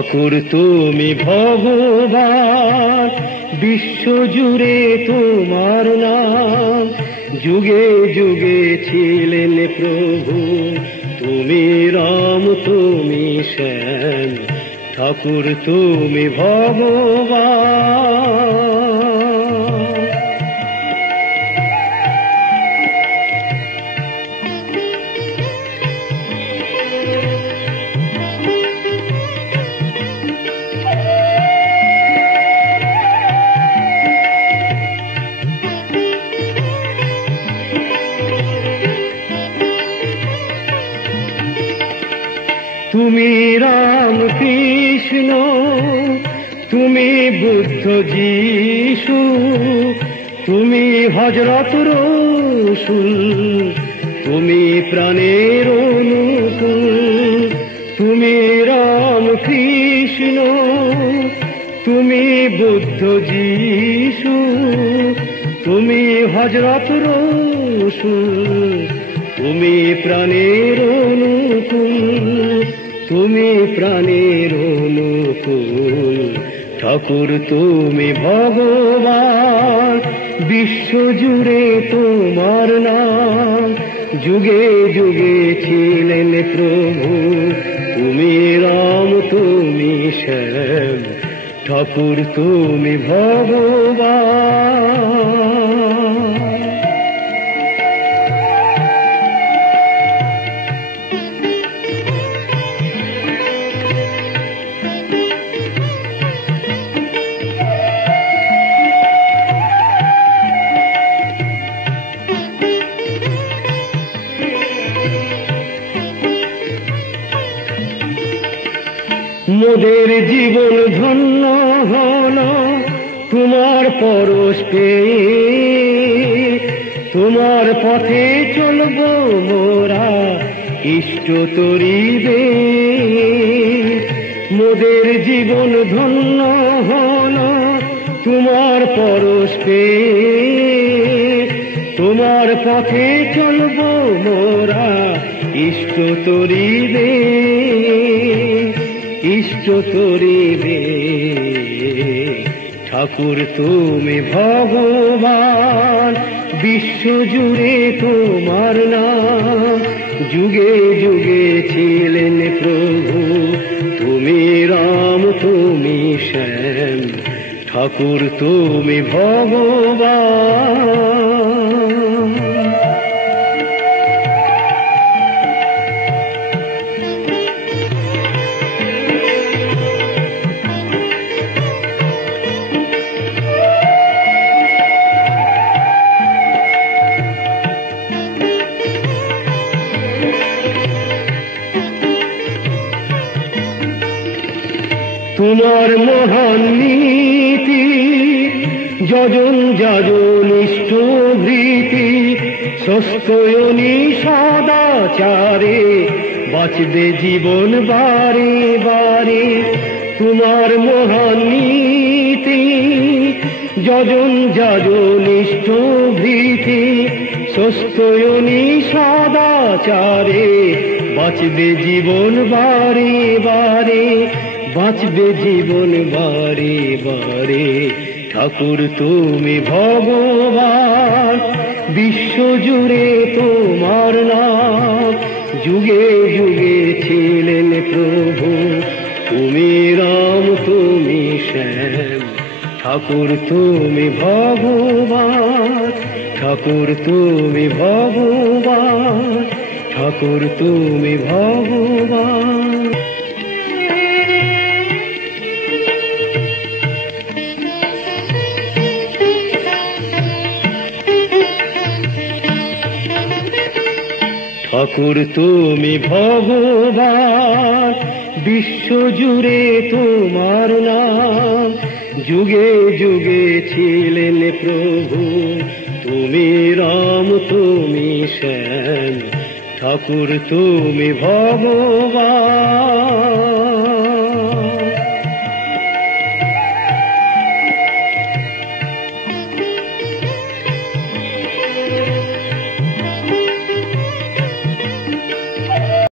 ঠাকুর তুমি ভগবান, বিশ্ব জুড়ে তোমার নাম, যুগে যুগে ছিলেন প্রভু, তুমি রাম তুমি শ্যাম, ঠাকুর তুমি ভগবান। তুমি রাম কৃষ্ণ, তুমি বুদ্ধ যিশু, তুমি হযরত রসূল, তুমি প্রাণের অনুকূল। তুমি রাম কৃষ্ণ, তুমি বুদ্ধ যিশু, তুমি হযরত রসূল, তুমি প্রাণের অনুকূল, তুমি প্রাণের অনুকূল। ঠাকুর তুমি ভগবান, বিশ্ব জুড়ে তোমার নাম, যুগে যুগে ছিলেন প্রভু, তুমি রাম তুমি শ্যাম, ঠাকুর তুমি ভগবান। মোদের জীবন ধন্য হলো তোমার পরশ পেয়ে, তোমার পথে চলব মোরা ইষ্ট তরিবে। মোদের জীবন ধন্য হলো তোমার পরশ পেয়ে, তোমার পথে চলব মোরা ইষ্ট তরিবে, ইষ্ট তরিবে। ঠাকুর তুমি ভগবান, বিশ্ব জুড়ে তোমার নাম, যুগে যুগে ছিলেন প্রভু, তুমি রাম তুমি শ্যাম, ঠাকুর তুমি ভগবান। তোমার মহান নীতি, যজন যাজন ইষ্ট ভৃতি, সস্তয়নী সদাচারে বাঁচবে জীবন বারে বারে। তোমার মহান নীতি, যজন যাজন ইষ্ট ভৃতি, সস্তয়নী সদাচারে বাঁচবে জীবন বারে বারে, বাঁচবে জীবন বারে বারে। ঠাকুর তুমি ভগবান, বিশ্ব জুড়ে তোমার নাম, যুগে যুগে ছিলেন প্রভু, তুমি রাম তুমি শ্যাম, ঠাকুর তুমি ভগবান, ঠাকুর তুমি ভগবান, ঠাকুর তুমি ভগবান। ঠাকুর তুমি ভগবান, বিশ্ব জুড়ে তোমার নাম, যুগে যুগে ছিলেন প্রভু, তুমি রাম তুমি শ্যাম, ঠাকুর তুমি ভগবান।